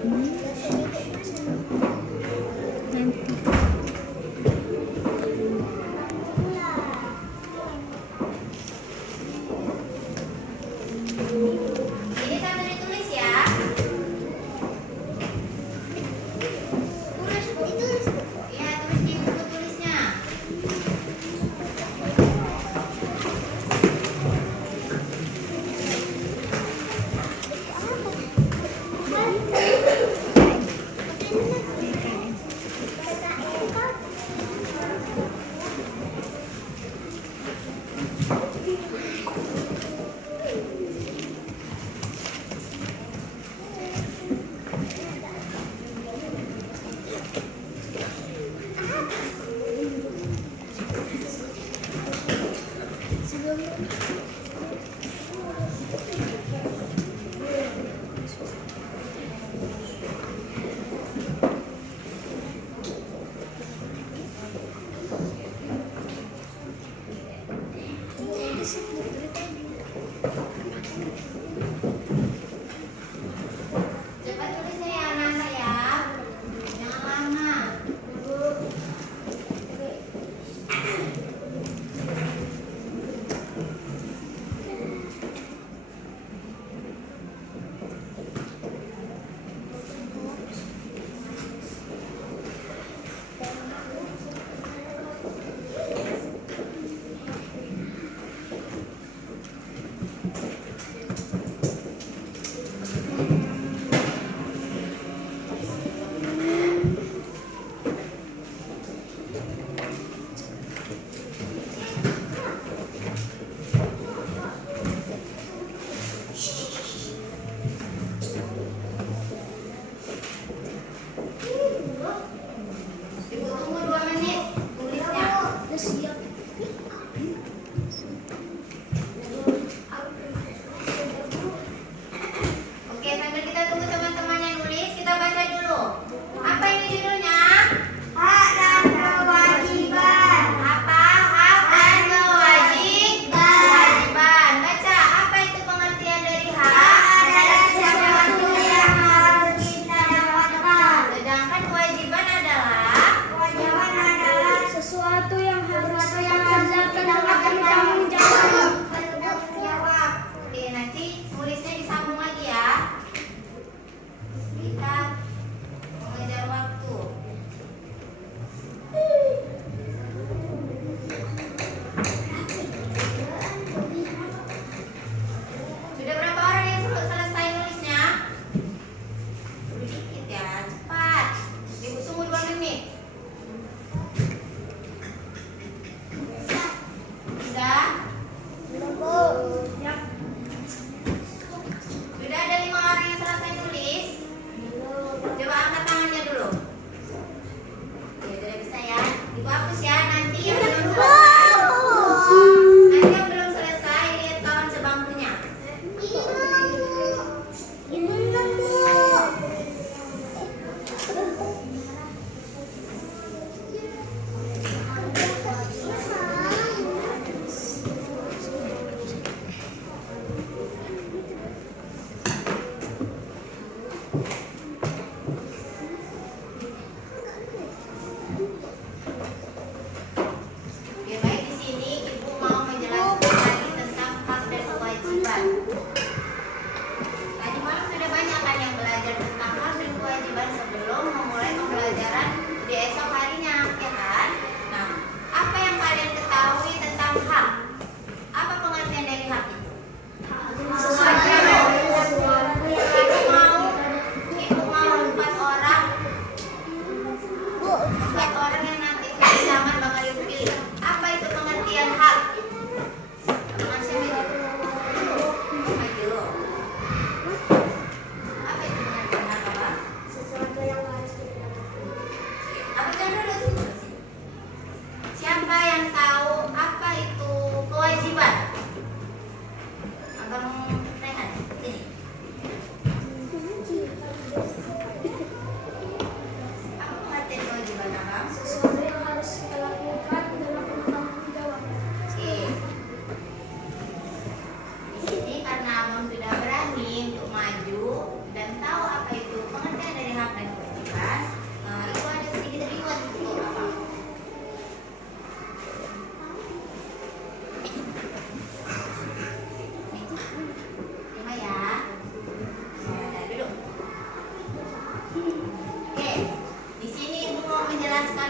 Ini sambil ditulis ya. Ditulis. Ya, tulis di buku tulisnya.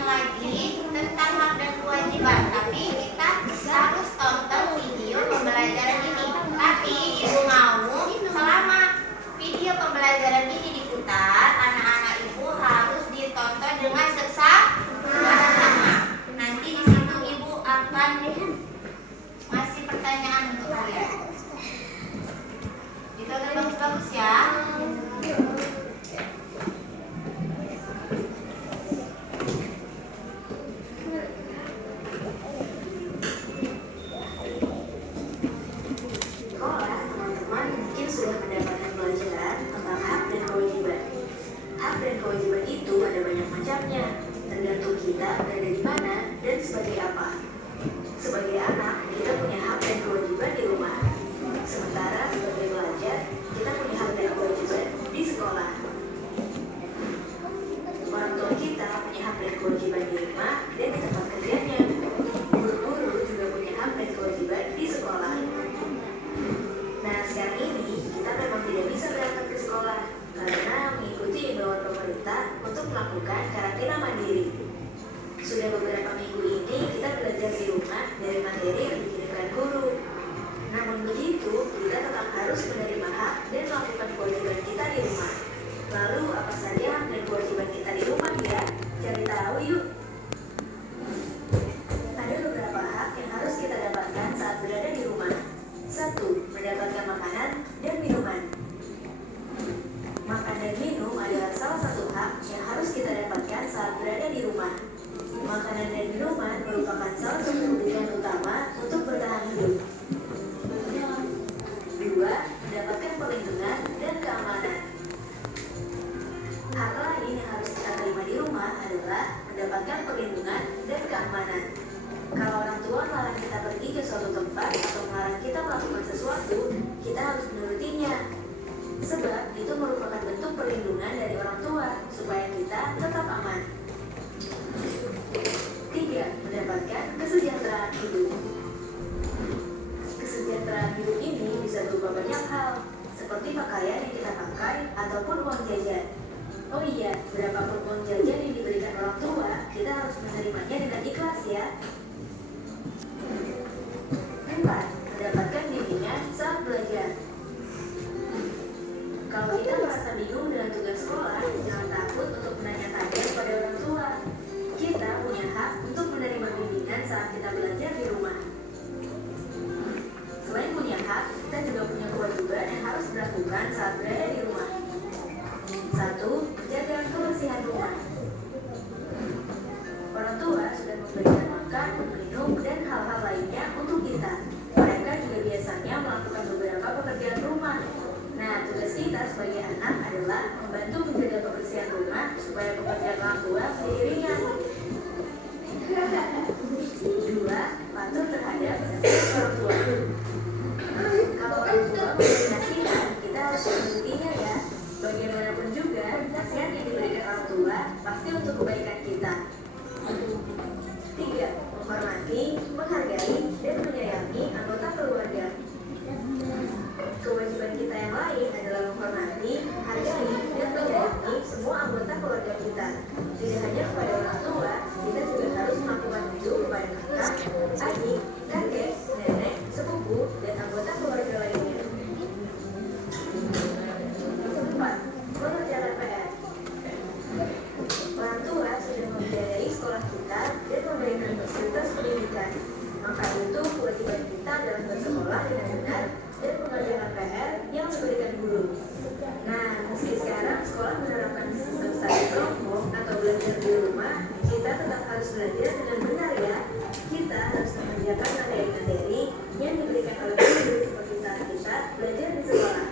ulang lagi tentang hak dan kewajiban, tapi kita harus tonton video pembelajaran ini. Tapi ibu mau selama video pembelajaran ini diputar, anak-anak ibu harus ditonton dengan seksama. Nanti di situ ibu akan masih pertanyaan untuk kalian. Ditonton bagus-bagus ya. Kewajiban itu ada banyak macamnya, tergantung kita berada di mana dan sebagai apa. Sebagai anak, kita punya hak dan kewajiban di rumah. Sementara sebagai pelajar, kita punya hak dan kewajiban di sekolah. Orang tua kita punya hak dan kewajiban di rumah dan di tempat kerjanya. Guru-guru juga punya hak dan kewajiban di sekolah. Nah, sekarang ini kita memang tidak bisa berangkat ke sekolah karena mengikuti imbauan pemerintah untuk melakukan karantina mandiri. Sudah beberapa minggu ini kita belajar di rumah dari materi yang dikirimkan guru. Namun begitu, kita tetap harus menerima hak dan melakukan kewajiban kita di rumah. Lalu apa saja hak dan kewajiban kita di rumah ya? Cari tahu yuk. Ada beberapa hak yang harus kita dapatkan saat berada di rumah. 1. Mendapatkan makanan dan minuman. Makan dan minum adalah salah satu hak yang harus kita dapatkan saat berada di rumah. Makanan dan minuman merupakan salah satu kebutuhan utama untuk bertahan hidup. 2. Mendapatkan perlindungan dan keamanan. Hak lain yang harus kita terima di rumah adalah mendapatkan perlindungan dan keamanan. Kalau orang tua melarang kita pergi ke suatu tempat atau melarang kita melakukan sesuatu, kita harus menurutinya. Sebab itu merupakan bentuk perlindungan dari orang tua supaya kita tetap aman. 3. Mendapatkan kesejahteraan hidup. Kesejahteraan hidup ini bisa berupa banyak hal, seperti pakaian yang kita pakai ataupun uang jajan. Oh iya, berapapun uang jajan yang diberikan orang tua, kita harus menerimanya dengan ikhlas ya. 4. Mendapatkan bimbingan saat belajar. Kalau kita merasa bingung dengan tugas sekolah, jangan takut untuk menanya-tanya kepada orang tua. Kita punya hak untuk menerima bimbingan saat kita belajar di rumah. Selain punya hak, kita juga punya kewajiban yang harus dilakukan saat berada di rumah. 1. Menjaga kebersihan rumah. Orang tua sudah memberikan makan, minum, dan hal-hal lainnya untuk kita. Mereka juga biasanya melakukan beberapa pekerjaan rumah. Nah, tugas kita sebagai anak adalah membantu menjaga kebersihan rumah supaya pekerjaan orang tua menjadi ringan. 2. Patuh terhadap nasihat orang tua. Kalau orang tua memberi nasihat, kita harus mengikutinya ya. Bagaimanapun juga, nasihat yang diberikan orang tua pasti untuk kebaikan kita. 3. Menghormati, menghargai, dan menyayangi anggota keluarga. Kewajiban kita yang lain adalah menghormati, hargai, dan menyayangi semua anggota keluarga kita. Tidak hanya kepada orang tua, kita juga harus melakukan itu kepada kakak, adik, kakek, nenek, sepupu, dan anggota keluarga lainnya. 4. Mengerjakan PR. Orang tua sudah membiayai sekolah kita dan memberikan fasilitas pendidikan. Maka itu kewajiban kita adalah bersekolah dengan benar dan mengerjakan PR yang diberikan guru. Nah, meski sekarang sekolah menerapkan sistem study from home atau belajar di rumah, kita tetap harus belajar dengan benar ya. Kita harus mengerjakan materi-materi yang diberikan oleh guru seperti saat kita belajar di sekolah.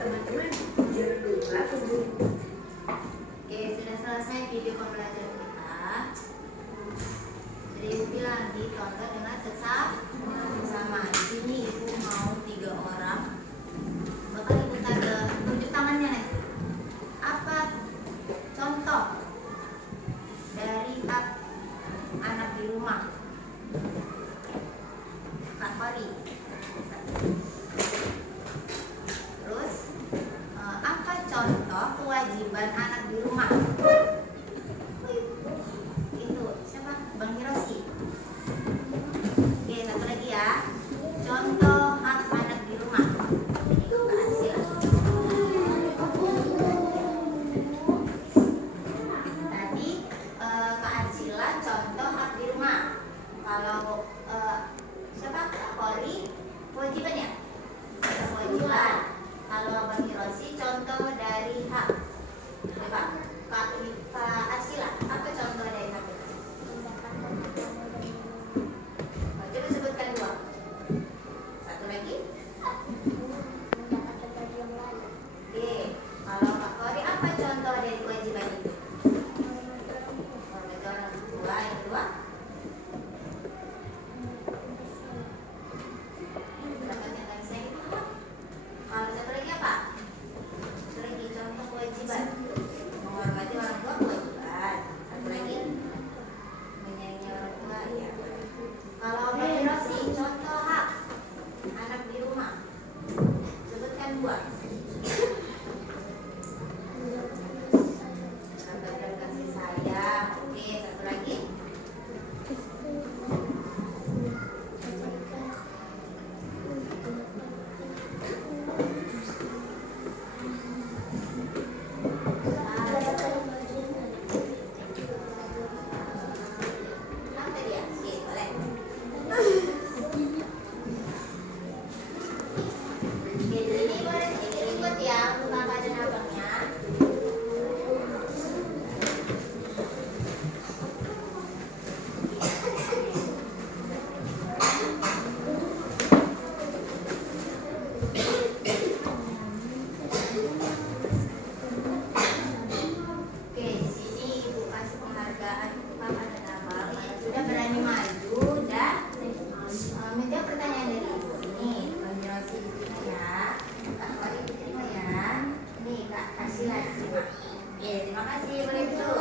Teman-teman, jangan lupa untuk Oke, sudah selesai video pembelajaran kita. Jadi ibu bilang ditonton dengan seksama. Di sini ibu mau 3 orang. Bakal ibu tunjuk tangannya nanti. Apa contoh dari hak anak di rumah? Kak Fari. Terus apa contoh kewajiban anak di rumah? Ya, terima kasih. Boleh duduk.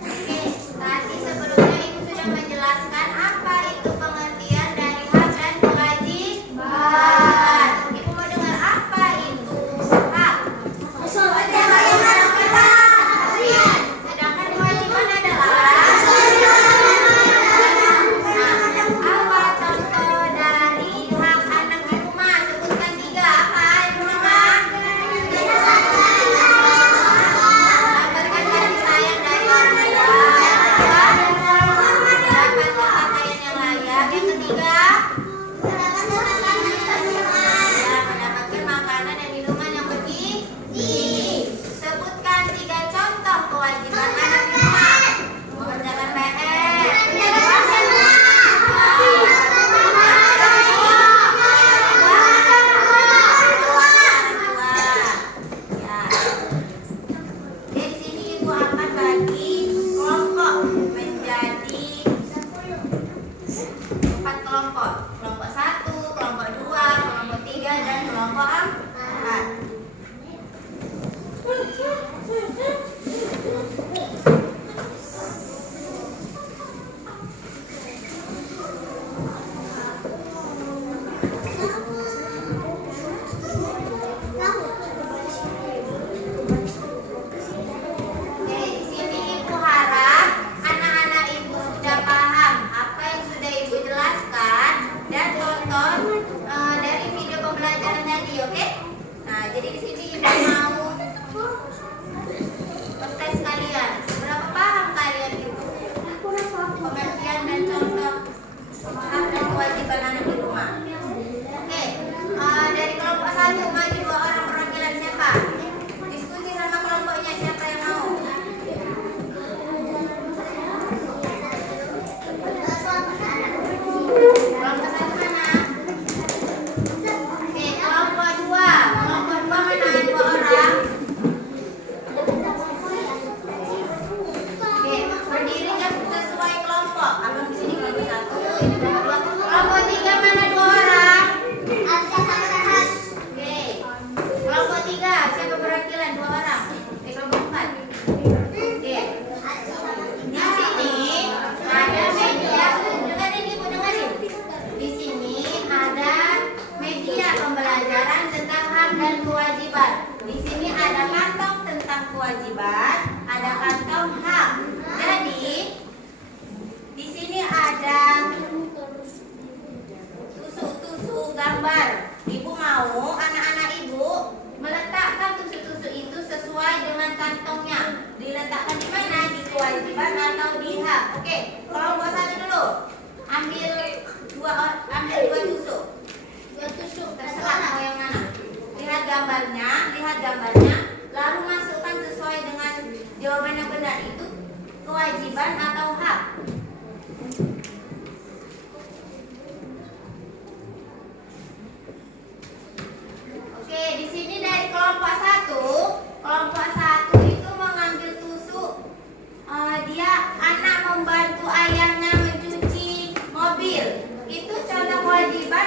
Oke, tadi sebelumnya Ibu sudah menjelaskan apa itu pengertian dari hak dan kewajiban. Ibu mau dengar apa itu hak? Sedangkan kewajiban adalah. Nah, apa contoh dari hak anak di rumah? Sebutkan 3. Apa yang pertama? Mendapatkan kasih sayang dari orang tua. Yang kedua, mendapatkan pakaian yang layak. Yang ketiga, mendapatkan makanan dan minuman yang bergizi. Sebutkan 3 contoh kewajiban anak di rumah. Mengerjakan PR. Di sini Ibu akan bagi kelompok menjadi 4 kelompok. Kelompok 1, kelompok 2, kelompok 3, dan kelompok 4. Oke, di sini Ibu harap anak-anak Ibu sudah paham apa yang sudah Ibu jelaskan dan tonton dari video pembelajaran tadi, oke? Nah, jadi di sini Ibu mau tes kalian. Seberapa paham kalian itu? Pengertian dan contoh hak dan kewajiban anak di rumah. Oke, dari kelompok 1 maju 2 orang perwakilan siapa? Diskusi sama kelompoknya siapa yang mau? Kelompok 1 mana? Oke, kelompok 2. Kelompok 2 mana? 2 orang. Oke, berdiri kan sesuai kelompok. Abang di sini kelompok 1, ini kelompok 2. Kelompok 3 mana? 2 orang. Oke, kelompok 3 siapa perwakilan? 2 orang. Kelompok 4. Oke, di sini ada media. Dengerin Ibu, dengerin. Di sini ada media pembelajaran tentang hak dan kewajiban. Di sini ada kantong tentang kewajiban, ada kantong hak. Jadi di sini ada tusuk-tusuk gambar. Ibu mau anak-anak Ibu meletakkan tusuk-tusuk itu sesuai dengan kantongnya. Diletakkan di mana? Di kewajiban atau di hak. Oke, kelompok 1 dulu. Ambil 2 tusuk. 2 tusuk terserah mau yang mana. Lihat gambarnya, lalu masukkan sesuai dengan jawaban yang benar. Itu kewajiban atau hak. Oke, di sini dari kelompok 1. Kelompok 1 itu mengambil tusuk. Dia anak membantu ayahnya mencuci mobil. Itu contoh kewajiban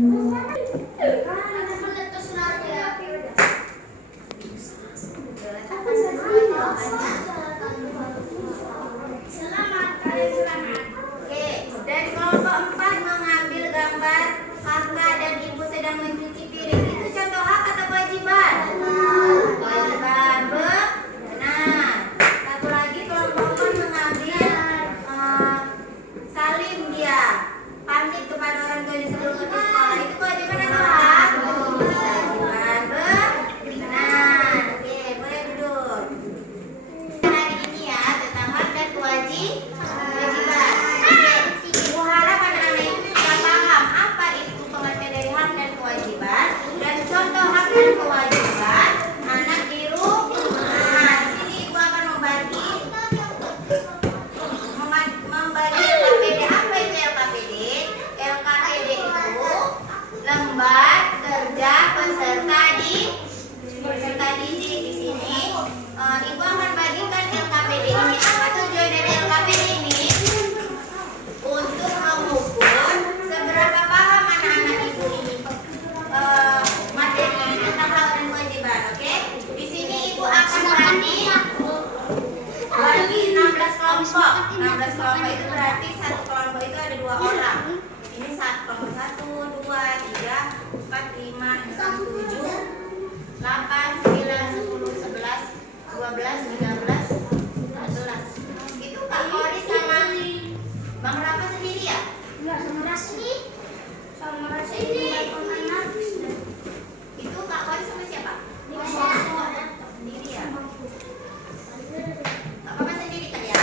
Oke, dan kelompok 4 mengambil gambar kakak dan ibu sedang mencuci piring. Itu contoh hak atau kewajiban? Kewajiban. Benar. Satu lagi kelompok 4 mengambil salim dia pamit kepada orang tua di sebelum ke sekolah. Itu kewajiban atau hak? Kewajiban. Benar. Oke, boleh duduk. Hari ini ya tentang hak dan kewajiban. Ibu harap anak-anak itu sudah paham apa itu pengertian dari hak dan kewajiban dan contoh hak dan kewajiban anak di rumah. Nah, di sini ibu akan membagi LKPD. Apa itu LKPD? LKPD itu lembar kerja peserta didik. Di sini ibu akan bagikan LKPD ini. Apa tujuan dari LKPD ini? Untuk mengukur seberapa paham anak-anak ibu ini materi tentang hak dan kewajiban. Oke? Di sini ibu akan bagi 16 kelompok. 16 kelompok itu berarti satu kelompok itu ada 2 orang. Ini kelompok 1, 2, 3, 4, 5, 6, 7, 8, 9, 10, 11, 12, 13, 14. Itu Kak Kori sama Bang Rafa sendiri ya? Itu Kak Kori sama siapa? Sendiri ya? Kak Papa sendiri kan ya?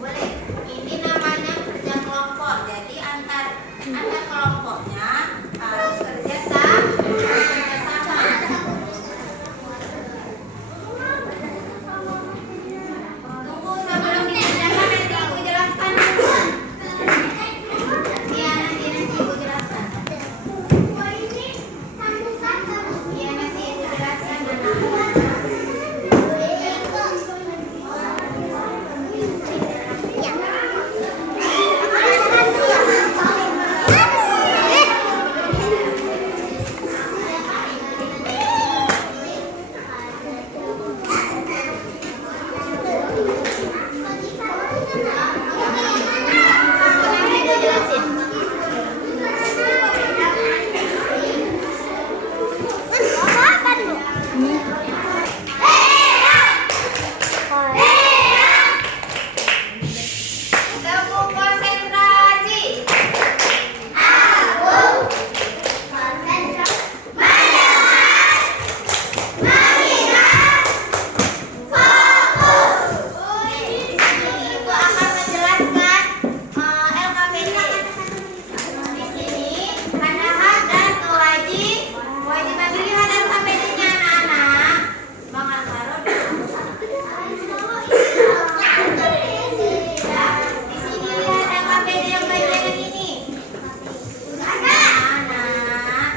Boleh. Ini namanya kerja kelompok. Jadi antar kelompoknya harus kerja sama. Tunggu sebelum dikerjakan nanti ibu jelaskan. Iya nanti ibu jelaskan. Iya nanti ibu jelaskan. Tepuk konsentrasi. Ibu akan menjelaskan LKPD. Di sini ada hak dan kewajiban. Dilihat LKPD-nya anak-anak. Bang Alvaro di sini lihat LKPD yang bagian ini. Anak-anak.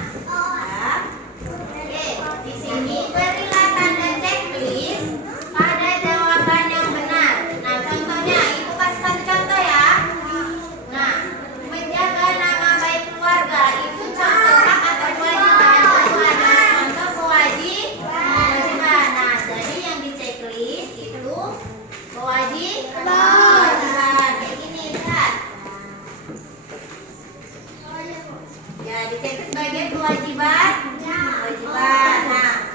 Oke, di sini berilah tanda checklist pada jawaban yang benar. Nah, contohnya ibu kasih satu contoh ya. Nah, menjaga nama baik keluarga itu contoh hak atau kewajiban? Itu adalah contoh kewajiban. Nah, jadi yang di checklist itu kewajiban. Kayak gini, lihat. Ya, di checklist bagian kewajiban. Nah,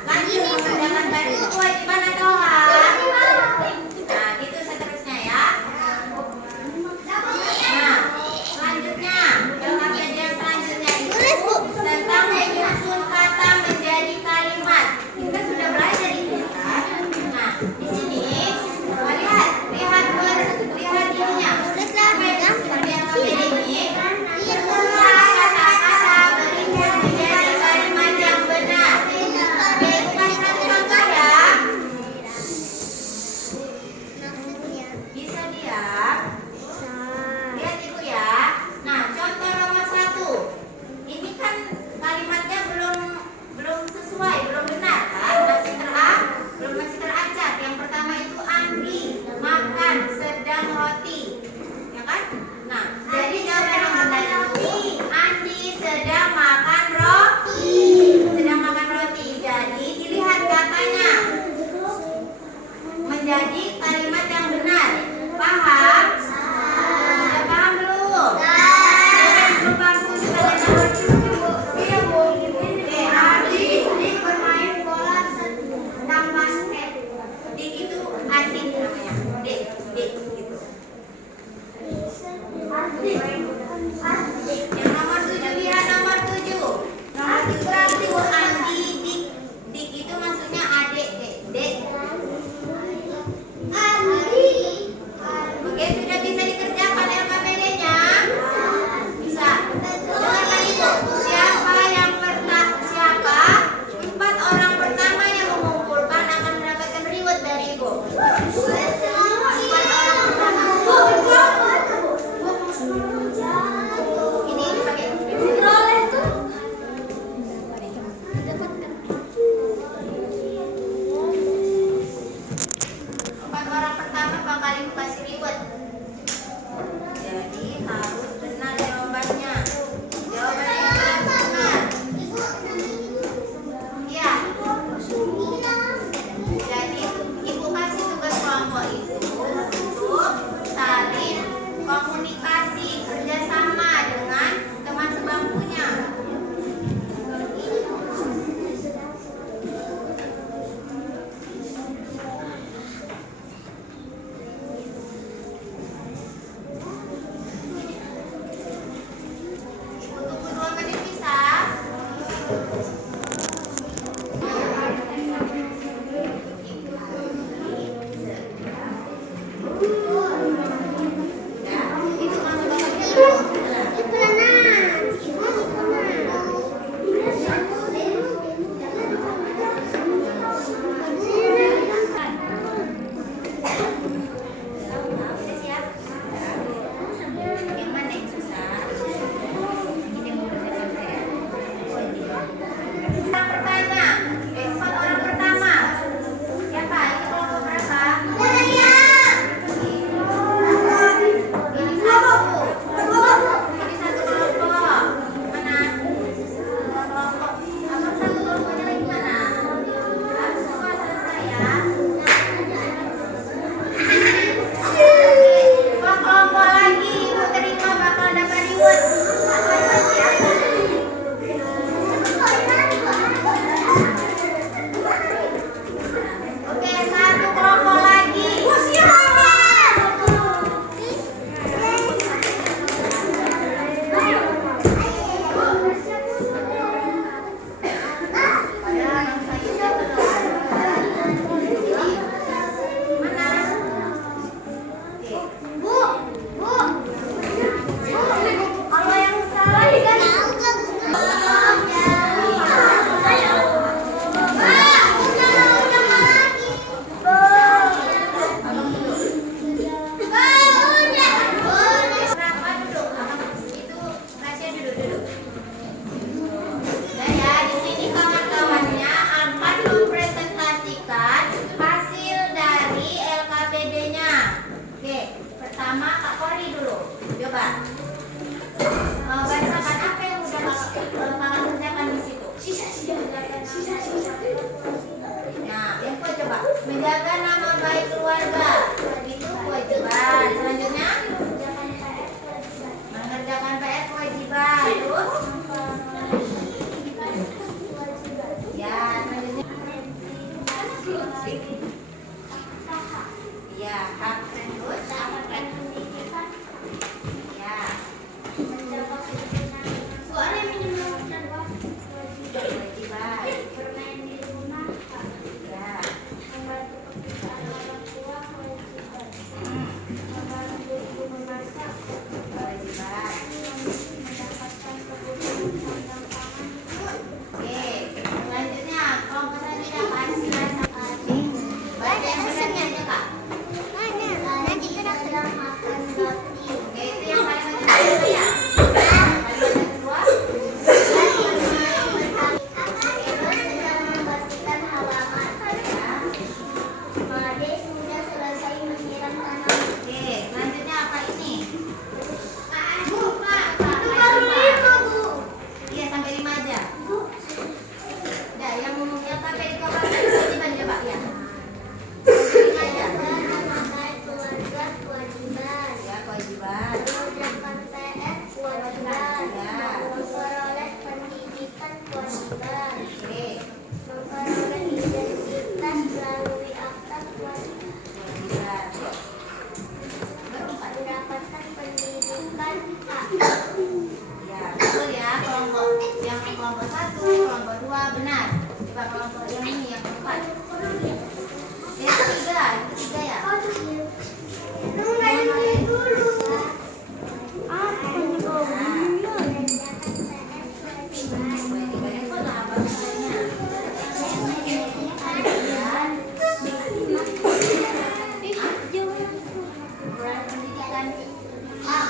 lanjut mengerjakan tadi itu kewajiban atau hak? Nah, gitu seterusnya ya. Nah, selanjutnya LKPD yang selanjutnya itu tentang menyusun kata menjadi kalimat. Kita sudah belajar itu kan? Nah, di sini lihat ininya. Seperti LKPD ini. Semua kata-kata berikan menjadi kalimat yang benar. Oke, ibu kasih satu contoh ya. Bisa diam? Lihat ibu ya. Nah, contoh nomor 1. Ini kan kalimatnya belum sesuai, belum benar kan? Masih teracak. Yang pertama itu Andi Terus apa? Ya. Suara minum dan Kewajiban. bermain di rumah, Ya. membantu pekerjaan orang tua, kewajiban. Hmm. Membantu ibu memasak, Kewajiban. mendapatkan kebutuhan sandang pangan. Oke. Selanjutnya kelompok selanjutnya apa? Baca yang benar aja kak. Nanti sedang makan roti. Oke, itu yang kalimat kedua ya. Kalimat kedua. Sedang membersihkan halaman. Made sudah selesai menyiram tanaman. Oke, selanjutnya apa ini? Iya, sampai 5 aja. Udah, yang sampai di kewajiban coba ya. Sampai 5 aja. Memakai keluarga kewajiban. Ya, kewajiban. Mengerjakan PR kewajiban. Ya. Memperoleh pendidikan kewajiban. Oke, Memperoleh identitas melalui akta kewajiban. kewajiban. Berempat. Mendapatkan pendidikan hak. Ya, betul ya. Kelompok yang kelompok 1, kelompok 2 benar. Coba kelompok yang ini yang keempat. Yang ketiga ya. Kewajibannya kok lah apa maksudnya? Pendidikan hak.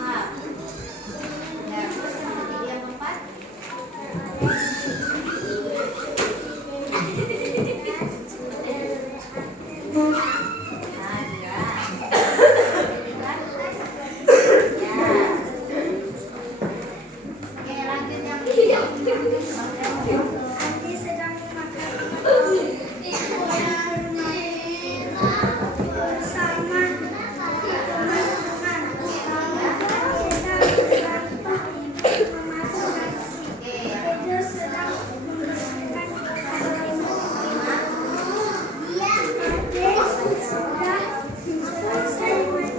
Hak. Ya, terus yang ketiga yang keempat. Nah, iya. Pendidikan. Ya. Oke, lanjut yang ketiga. Andi sedang makan roti. Bersama teman-teman. Sedang memasak nasi. Oke, Edo sedang membersihkan halaman. Dia sudah selesai